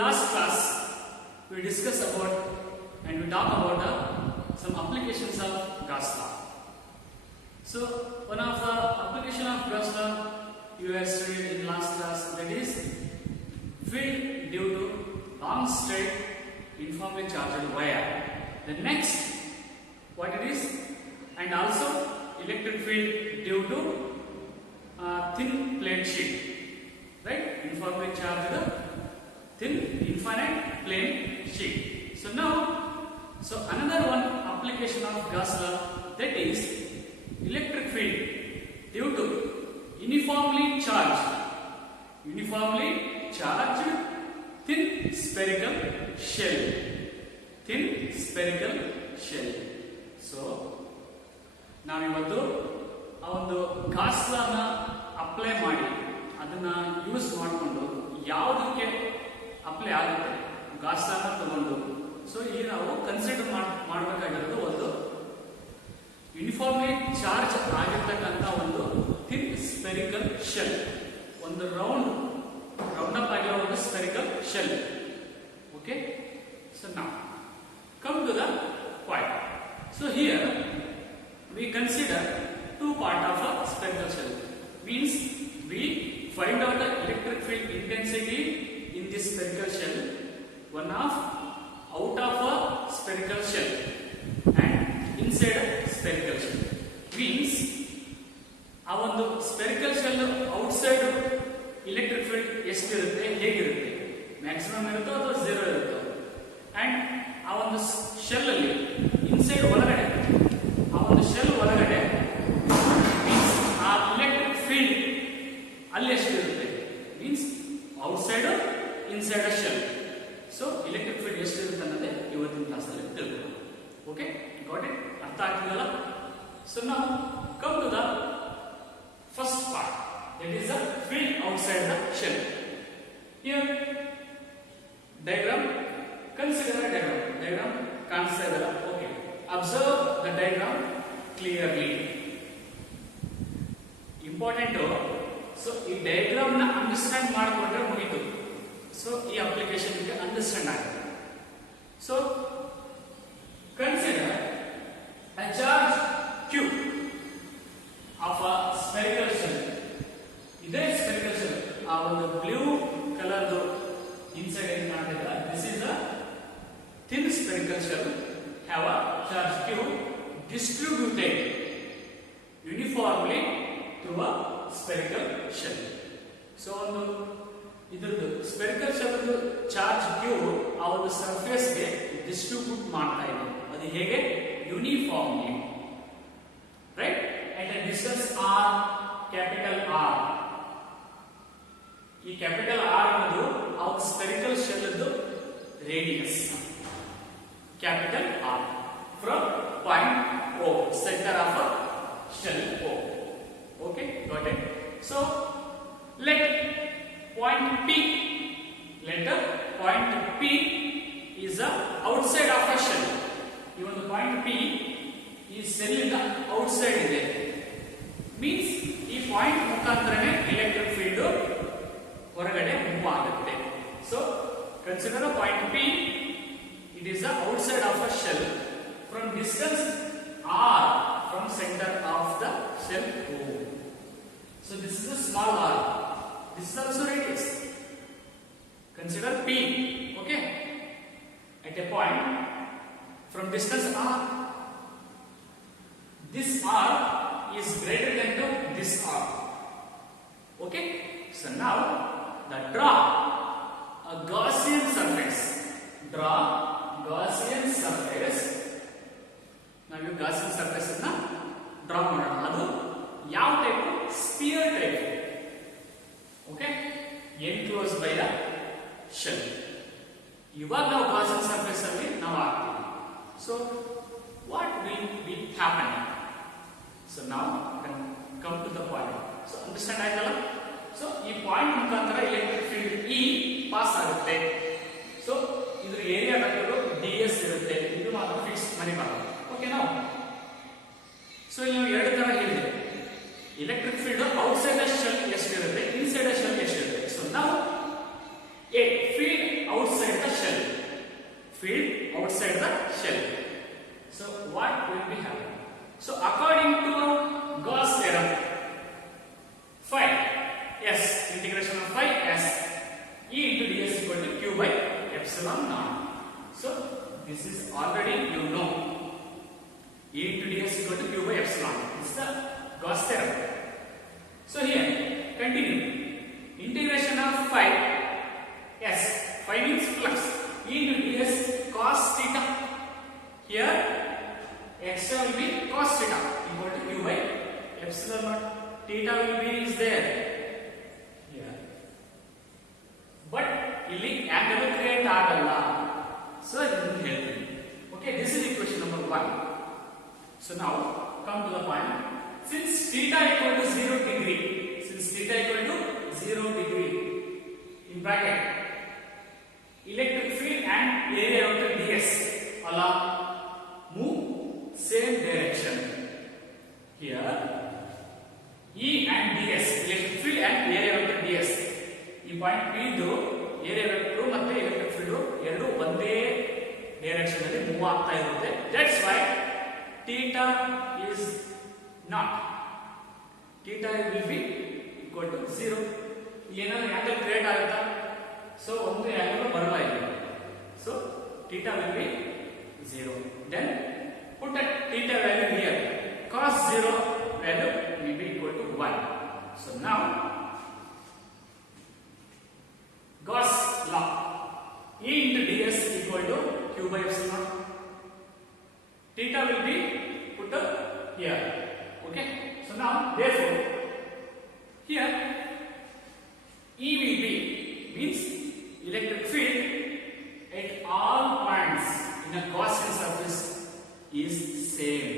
last class, we discussed about and we talk about some applications of Gauss law. So, one of the application of Gauss law you have studied in last class, that is field due to long straight uniformly charged wire. The next, what it is, and also electric field due to thin plate sheet, right? Uniformly charged thin infinite plane sheet. So now, another one application of Gauss law, that is electric field due to uniformly charged thin spherical shell. Thin spherical shell. So ನಾವಿವತ್ತು ಆ ಒಂದು Gauss ಲಾನ apply ಮಾಡಿ ಅದನ್ನ use ಮಾಡಿಕೊಂಡು ಯಾವುದಕ್ಕೆ apply ಆಗುತ್ತೆ Gauss ಲಾನ ತಗೊಂಡು so ಇಲ್ಲಿ ನಾವು ಕನ್ಸಿಡರ್ ಮಾಡಬೇಕಾಗಿರೋದು ಒಂದು ಯೂನಿಫಾರ್ಮ್ಲಿ ಚಾರ್ಜ್ ಆಗಿರ್ತಕ್ಕಂಥ ಒಂದು ಥಿನ್ ಸ್ಪೆರಿಕಲ್ ಶೆಲ್, ಒಂದು ರೌಂಡ್ ಅಪ್ ಆಗಿರೋ ಒಂದು ಸ್ಪೆರಿಕಲ್ ಶೆಲ್. ಓಕೆ, ಸೊ ನಾವು come to the point. So here we consider two part of a spherical shell. Means we find out the electric field intensity in this spherical shell, one of out of a spherical shell and inside a spherical shell. Means ಆ ಒಂದು spherical shell outside electric field ಎಷ್ಟಿರುತ್ತೆ, ಹೇಗಿರುತ್ತೆ, maximum ಇರುತ್ತೋ ಅಥವಾ zero ಇರುತ್ತೋ, and ಆ ಒಂದು shell ಅಲ್ಲಿ ಇನ್ಸೈಡ್ ಒಳಗಡೆ ಆ ಒಂದು ಶೆಲ್ ಒಳಗಡೆ ಮೀನ್ಸ್ ಆ ಎಲೆಕ್ಟ್ರಿಕ್ ಫೀಲ್ಡ್ ಅಲ್ಲಿ ಎಷ್ಟಿರುತ್ತೆ, means outside inside a shell. So electric field ಎಷ್ಟಿರುತ್ತೆ ಅನ್ನೋದೇ ಇವತ್ತಿನ ಕ್ಲಾಸಲ್ಲಿ ತಿಳ್ಕೊಳ್ಳೋಣ. Okay, got it? ಅರ್ಥ ಆಗ್ತಿದೆಯಲ್ಲ? ಸೊ ನಾವು come to the first part, that is the field outside the shell. Here diagram, consider a diagram ಕಾಣಿಸ್ತಾ ಇದೆಯಲ್ಲ? Okay, observe the diagram clearly. Important. So ಈ ಡಯಾಗ್ರಾಮ್ ನ ಅಂಡರ್ಸ್ಟ್ಯಾಂಡ್ ಮಾಡಿಕೊಂಡ್ರೆ ಮುಗಿತು. ಸೊ ಈ ಅಪ್ಲಿಕೇಶನ್ ಗೆ ಅಂಡರ್ಸ್ಟ್ಯಾಂಡ್ ಆಗುತ್ತೆ. So consider a charge q of a spherical shell. ಇದೇ spherical shell, ಆ ಒಂದು ಬ್ಲೂ ಕಲರ್ inside ಏನು ಕಾಣ್ತಿದೆ, this is a thin spherical shell have a charge q distributed uniformly through a spherical shell. So ಒಂದು ಇದರದ್ದು spherical shell charge q ಆ ಒಂದು surface ಗೆ ಡಿಸ್ಟ್ರಿಬ್ಯೂಟ್ ಮಾಡ್ತಾ ಇದೆ. ಅದು ಹೇಗೆ? Uniformly, right? at a distance r, capital R. ಈ ಕ್ಯಾಪಿಟಲ್ R ಅನ್ನೋದು ಆ ಒಂದು ಸ್ಫೆರಿಕಲ್ ಶೆಲ್ ಅದ್ದು radius, capital R, from point O, center of a shell O. Okay, got it? So let point P is the outside of a shell. ಈ ಒಂದು point P ಈ cell ಇಂದ outside ಇದೆ. Means ಈ point ಮುಖಾಂತರನೇ electric field ಹೊರಗಡೆ move ಆಗುತ್ತೆ. So consider a point P. It is the outside of a shell from distance r from center of the shell O. So this is a small r. This is also radius. Consider P. Okay, at a point from distance r. This r is greater than to this r. Okay. So now draw a Gaussian surface. Draw Gaussian surface. ನಾವು Gaussian surface ಅನ್ನ draw ಮಾಡೋಣ. ಅದು ಯಾವ type? Sphere type. Okay, enclose by the shell. ಇವಾಗ ನಾವು Gaussian surface ಅಲ್ಲಿ ನಾವು ಹಾಕ್ತೀವಿ. So what will be happening? So ನಾವು come to the point. So understand ಆಯ್ತಲ್ಲ? ಸೊ ಈ ಪಾಯಿಂಟ್ ಮುಖಾಂತರ ಎಲೆಕ್ಟ್ರಿಕ್ ಫೀಲ್ಡ್ ಇ ಪಾಸ್ ಆಗುತ್ತೆ. ಸೊ ಇದ್ರ ಏರಿಯಾ ವೆಕ್ಟರ್ ds ಇರುತ್ತೆ. ಇದು ಮಾತ್ರ ಫಿಕ್ಸ್ ಮರಿಬಾರದು. ಓಕೆ ನಾವು ಸೊ ಇಲ್ಲಿ ಎರಡು ತರ ಹೇಳಿದೆ. Electric field outside the shell ಎಷ್ಟಿರುತ್ತೆ, ಇನ್ಸೈಡ್ ದ ಶೆಲ್ ಎಷ್ಟಿರುತ್ತೆ. ಸೊ ನಾವು a field outside epsilon naught. So this is already you know. E into ds equal to q by epsilon. This is the Gauss theorem. So here continue. Integration of phi. Yes, phi means flux. E into ds cos theta. Here extra will be cos theta equal to q by epsilon naught. Theta will be is there. Here. But ಇಲ್ಲಿ angle create ಆಗಲ್ಲ. So it will help you. Okay, this is equation number 1. So now come to the point. Since theta equal to 0 degree, in bracket, electric field and area of the ds allow move same direction. Here E and ds, electric field and area of the ds. ಈ point P ಇದು area vector ಮತ್ತೆ electric field ಎರಡು ಒಂದೇ direction ಅಲ್ಲಿ move ಆಗ್ತಾ ಇರುತ್ತೆ. That's why theta is not. Theta will be equal to 0. ಏನಾದರೂ angle create ಆಗುತ್ತಾ? So ಒಂದು ಆಂಗಲ್ ಬರಲ್ಲ ಇಲ್ಲಿ. So theta will be 0. Then put a theta value here. Cos 0 value will be equal to 1. So now Gauss law. E into ds equal to q by epsilon. Theta will be put up here. Okay. So now therefore here E will be means electric field at all points in a Gaussian surface is same.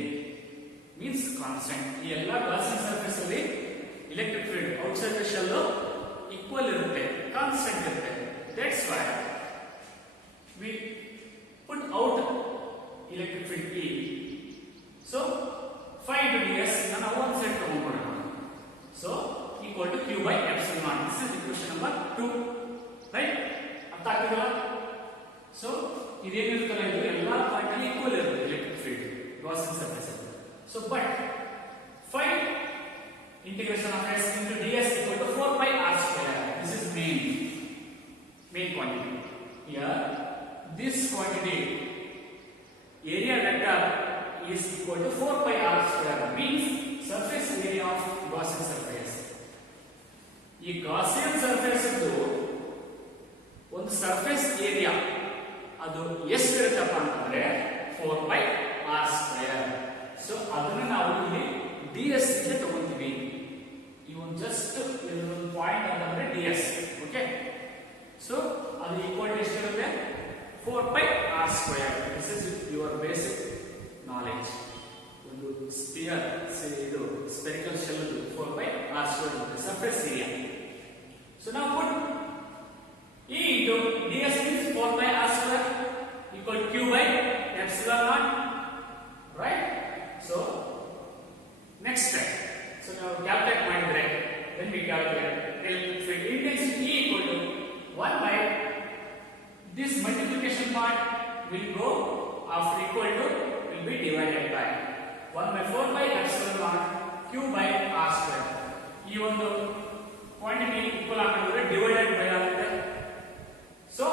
Means constant. ಈ ಎಲ್ಲ Gaussian surface ಅಲ್ಲಿ electric field outside the shell equal ಇರುತ್ತೆ, constant ಇರುತ್ತೆ. That's why we put out electric field E. So phi into ds ನಾನು one set ತಗೊಂಡ್ಬಿಡೋಣ. So equal to q by epsilon. This is equation number 2. Right? ಅರ್ಥ ಆಗ್ತಿದೆಯಲ್ಲ? So ಇದೇನಿರುತ್ತಲ್ಲ ಇದು ಎಲ್ಲ point ಅಲ್ಲಿ equal ಇರುತ್ತೆ electric field Gaussian surface. So but phi integration of s into ds equal to 4 pi r square. This is main quantity. Here this quantity area vector is equal to 4 pi r square, means surface area of Gaussian surface. ಈ Gaussian surface ಇದು ಒಂದು surface area ಅದು ಎಷ್ಟು ಇರುತ್ತಪ್ಪ ಅಂತಂದ್ರೆ 4 pi r square. So ಅದನ್ನ ನಾವು ಇಲ್ಲಿ ds ಗೆ ತಗೊಂತೀವಿ. ಈ ಒಂದು ಜಸ್ಟ್ ಒಂದು ಪಾಯಿಂಟ್ ಅಂತಂದ್ರೆ ds. ಓಕೆ, ಸೊ ಅದು ಈಕ್ವಲ್ ಎಷ್ಟು ಇರುತ್ತೆ 4 pi r square. This is your basic knowledge. ಒಂದು ಸ್ಪಿಯರ್ ಇದು spherical shell 4 pi r square ಇರುತ್ತೆ ಸರ್ಫೇಸ್ ಏರಿಯಾ. ಸೊ ನಾವು put E into ds means 4 pi r square equal q by epsilon naught. Right? So next step. So now calculate ಮಾಡಿದ್ರೆ when we calculate electric field intensity E equal to 1 by this multiplication part will go after equal to will be divided by 1 by 4 by epsilon naught q by r square. ಈ ಒಂದು quantity equal ಆಗಿದ್ರೆ divided by ಆಗುತ್ತೆ. So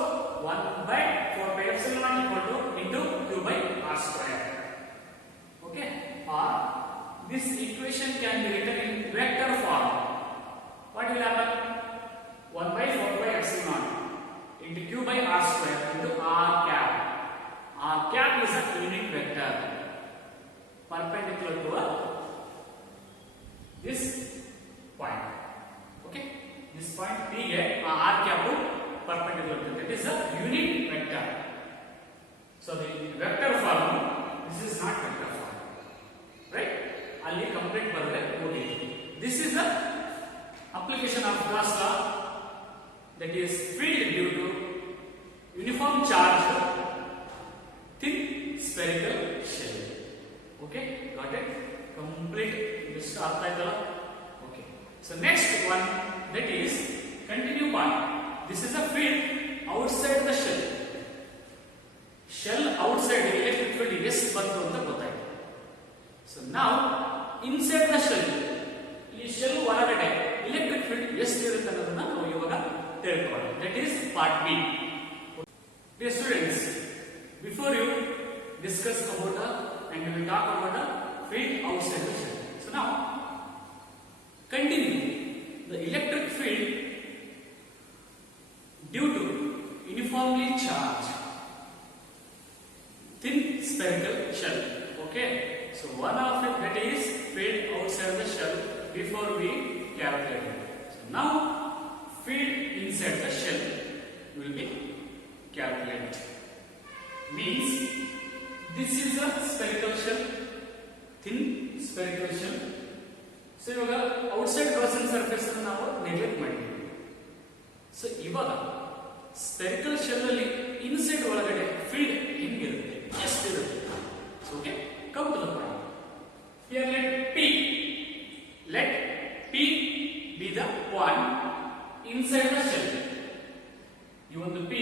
1 by 4 by epsilon naught equal to into q by r square. Okay, or this equation can be written in vector form. What will happen? 1 by 4 by epsilon naught into q by r square into r cap. R cap is a unit vector perpendicular to this point. Okay, this point P get r cap perpendicular to that is a unit vector. So the vector form, this is not vector form, right? Ali complete bardre okay. This is the application of Gauss law, that is field due to uniform charge thin spherical shell. Okay, got it? Complete this artha aitala. Okay, so next one, that is continue part. This is a field outside the shell. Shell outside electric field ಎಷ್ಟು ಬಂತು ಅಂತ ಗೊತ್ತಾಯ್ತು. So now inside the shell, ಈ shell ಒಳಗಡೆ electric field ಎಷ್ಟು ಇರುತ್ತೆ ಅನ್ನೋದನ್ನ ನಾವು ಇವಾಗ ತಿಳ್ಕೊಳ್ಳೋಣ. That is part B. Dear students, before you discuss about and we will talk about the field outside the shell. So now, continue. The electric field due to uniformly charged thin spherical shell. Okay, so one of it, that is field outside the shell before we calculate it. So now, field inside the shell will be calculated. Means this is a spherical shell, thin spherical shell. So ಇವಾಗ outside Gaussian surface ಅನ್ನು ನಾವು neglect ಮಾಡಿದ್ವಿ. So ಇವಾಗ spherical shell ಅಲ್ಲಿ inside ಒಳಗಡೆ field ಹೆಂಗಿರುತ್ತೆ, ಎಷ್ಟಿರುತ್ತೆ? So okay, come to the point. Here let P be the point inside the shell. ಈ ಒಂದು ಪಿ,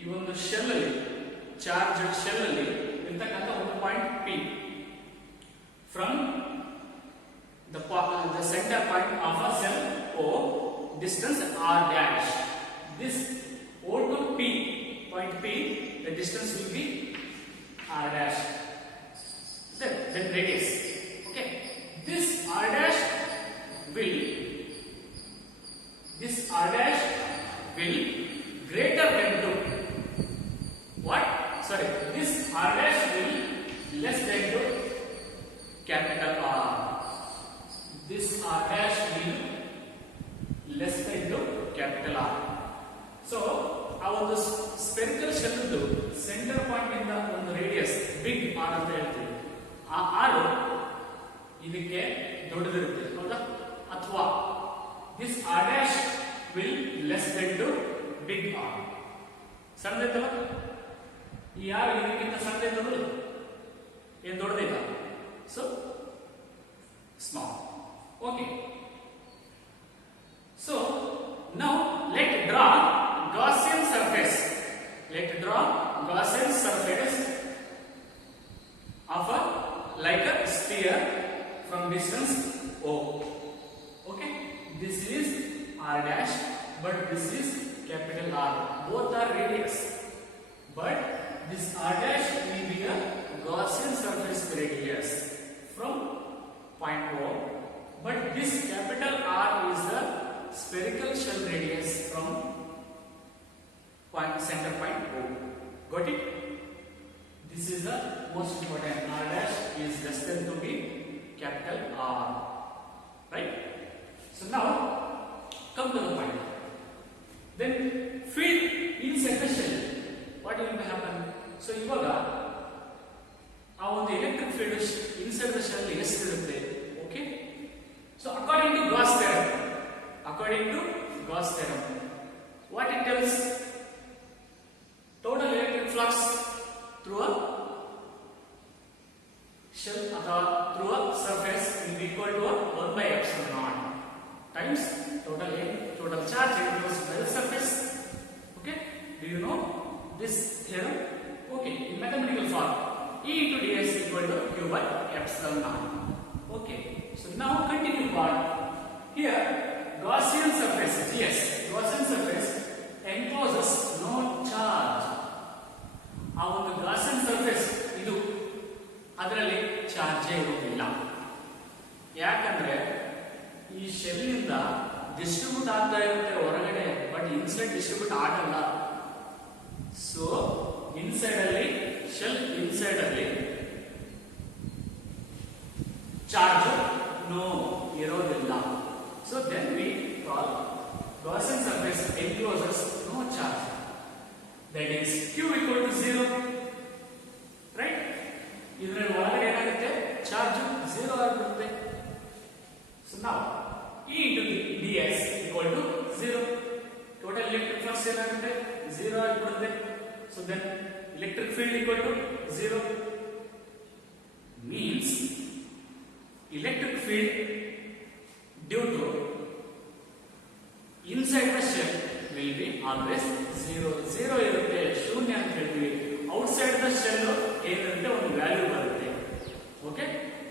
ಈ ಒಂದು ಶೆಲ್ ಅಲ್ಲಿ, ಚಾರ್ಜ್ ಶೆಲ್ ಅಲ್ಲಿ ಇರ್ತಕ್ಕಂಥ ಒಂದು point P. From the center point of a cell O, distance r dash. This O to P, point P, the distance will be r dash. Then radius. Okay, this r dash will greater than to what? Sorry, this r dash will less than to capital R. This r dash will less than to capital R. So, our spherical shell center point in the radius big R ಅಂತ ಹೇಳ್ತೀವಿ. ಆ R ಇದಕ್ಕೆ ದೊಡ್ಡದಿರುತ್ತೆ ಹೌದಾ? ಅಥವಾ this r dash will less than to big R. ಸಣ್ಣದಲ್ಲ? ಈ R ಇದಕ್ಕಿಂತ ಸಣ್ಣದಿಲ್ಲ, ಏನು ದೊಡ್ಡದಿಲ್ಲ. So, small. Okay. So now let draw Gaussian surface. Let draw Gaussian surface of a like a sphere from distance O. Okay. This is r dash, but this is capital R. Both are radius, but this r dash will be a Gaussian surface radius from point O. But this capital R is the spherical shell radius from center point O. Got it? This is the most important. R dash is less than to be capital R. Right? So now, come to the point. Then field inside the shell. What will happen? So, ivaga our electric field inside the shell is okay. So according to Gauss theorem, what it tells? Total electric flux through a shell or through a surface will be equal to 1 by epsilon naught times total charge enclosed by the surface. Okay? Do you know this theorem? Okay, in mathematical form, E into ds equal to q by epsilon naught. Okay. So now continue part. Here Gaussian surface, yes, Gaussian surface encloses no charge. ಆ ಒಂದು Gaussian surface ಇದು ಅದರಲ್ಲಿ charge ಇರುವುದಿಲ್ಲ. ಯಾಕಂದ್ರೆ ಈ shell ಇಂದ distribute ಆಗ್ತಾ ಇರುತ್ತೆ ಹೊರಗಡೆ, ಬಟ್ ಇನ್ಸೈಡ್ ಡಿಸ್ಟ್ರಿಬ್ಯೂಟ್ ಆಗಲ್ಲ. ಸೊ ಇನ್ಸೈಡ್ ಅಲ್ಲಿ ಶೆಲ್ ಇನ್ಸೈಡ್ ಅಲ್ಲಿ ಚಾರ್ಜ್ no ಇರೋದಿಲ್ಲ. So then we call Gaussian surface encloses no charge. That is Q equal to 0. Right? ಇದರಲ್ಲಿ ಒಳಗಡೆ ಏನಾಗುತ್ತೆ? ಚಾರ್ಜ್ 0 ಆಗಿರುತ್ತೆ. So now E into ds equal to 0. Total electric flux ಏನಾಗುತ್ತೆ? 0 ಆಗಿರುತ್ತೆ. So then electric field equal to 0. Means electric field due to inside the shell will be always 0. 0 ಇರುತ್ತೆ, ಶೂನ್ಯ ಅಂತ ಹೇಳ್ತೀವಿ. ಔಟ್ಸೈಡ್ ದ ಶೆಲ್ ಏನಿರುತ್ತೆ ಒಂದು value ಬರುತ್ತೆ. Okay,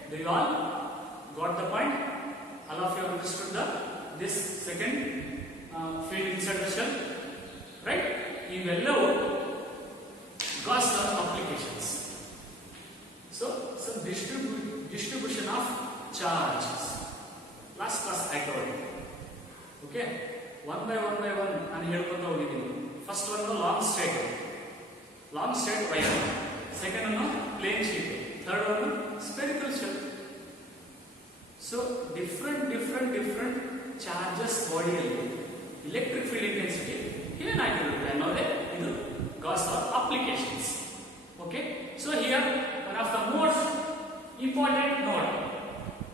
do you all got the point? All of you have understood this second field inside the shell, right? ಇವೆಲ್ಲವೂ ನಾನು ಹೇಳ್ಕೊಂತ ಹೋಗಿದ್ದೀನಿ. ಫಸ್ಟ್ ಒಂದು ಲಾಂಗ್ ಸ್ಟ್ರೇಟ್ ವೈರ್, ಸೆಕೆಂಡ್ ಒಂದು ಪ್ಲೇನ್ ಶೀಟ್, ಥರ್ಡ್ ಒಂದು spherical shell. So different charges ಬಾಡಿಯಲ್ಲಿ electric field intensity ಏನಾಗಿರುತ್ತೆ ಅನ್ನೋದೇ ಇದು Gauss law applications. Okay, so here one of the most important note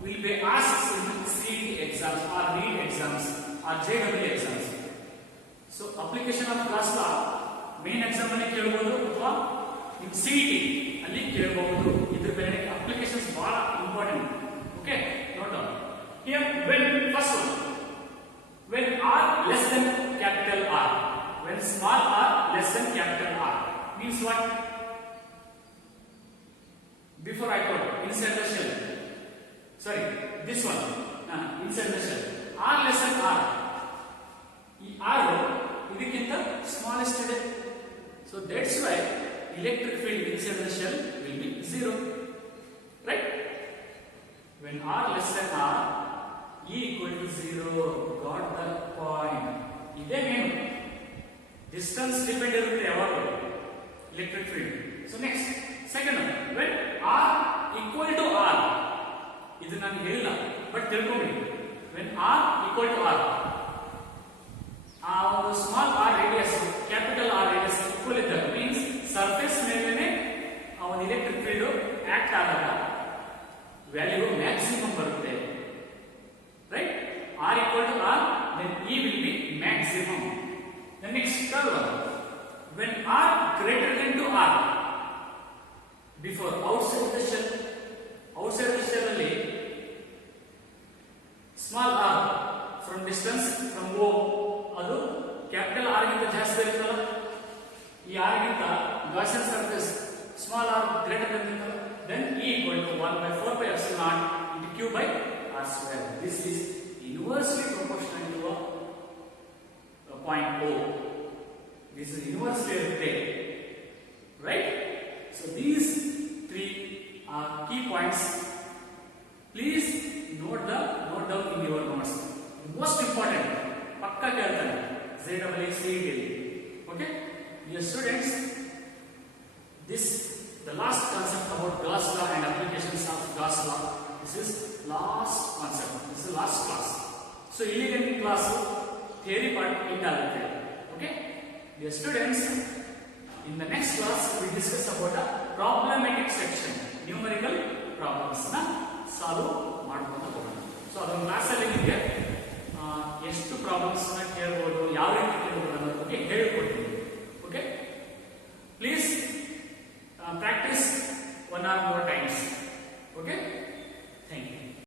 will be asked in CET exams or NEET exams or JEE exams. So application of Gauss law main exam ಅಲ್ಲಿ ಕೇಳಬಹುದು ಅಥವಾ in CET ಅಲ್ಲಿ ಕೇಳಬಹುದು. ಇದರ ಮೇಲೆ applications ಬಹಳ important. Okay, note down here. First one, when r less than capital R, when small r less than capital R means what? Before I told inside the shell, sorry, this one, inside the shell, r less than r, ಈ r ಇದಕ್ಕಿಂತ smallest ಇದೆ. So that's why electric field inside the shell will be 0, right? When r less than r, E equal to 0. Got the point? ಇದೇ main distance depend ಇರುತ್ತೆ ಯಾವಾಗ electric field. So next, second one, when r equal to r, ಇದು ನಾನು ಹೇಳಿಲ್ಲ but ತಿಳ್ಕೊಂಬಿಡಿ. when r equal to r, ಆ ಒಂದು small r radius capital r radius equal ಇದ್ದಾಗ ಮೀನ್ಸ್ ಸರ್ಫೇಸ್ ಮೇಲೆನೆ ಆ ಒಂದು ಎಲೆಕ್ಟ್ರಿಕ್ ಫೀಲ್ಡ್ ಆಕ್ಟ್ ಆದಾಗ ವ್ಯಾಲ್ಯೂ ಮ್ಯಾಕ್ಸಿಮಮ್ ಬರುತ್ತೆ, right? r equal to r, then E will be maximum. The next third one, when r greater than to r, before outside the shell ಅಲ್ಲಿ small r from distance from O ಅದು capital R ಗಿಂತ ಜಾಸ್ತಿ ಇರುತ್ತಲ್ಲ, ಈ R ಗಿಂತ Gaussian surface small r greater than ಇರುತ್ತಲ್ಲ, then E equal to 1/4π0 into Q by R square. This is inversely proportional to a point O. This is inversely related, right? So these three are key points. Please note down in your notes. Most important, pakka keltane JEE CET. Okay, dear students, this the last concept about Gauss law and applications of Gauss law. This is last concept. This is last class. So illegant class theory part intagutte. Okay, dear students, in the next class we discuss about a problematic section, numerical problems na solve ಮಾಡ್ಕೊಂಡು ಹೋಗೋಣ. So ಅದೊಂದು class ಅಲ್ಲಿ ನಿಮಗೆ ಎಷ್ಟು problems ನ ಕೇಳಬಹುದು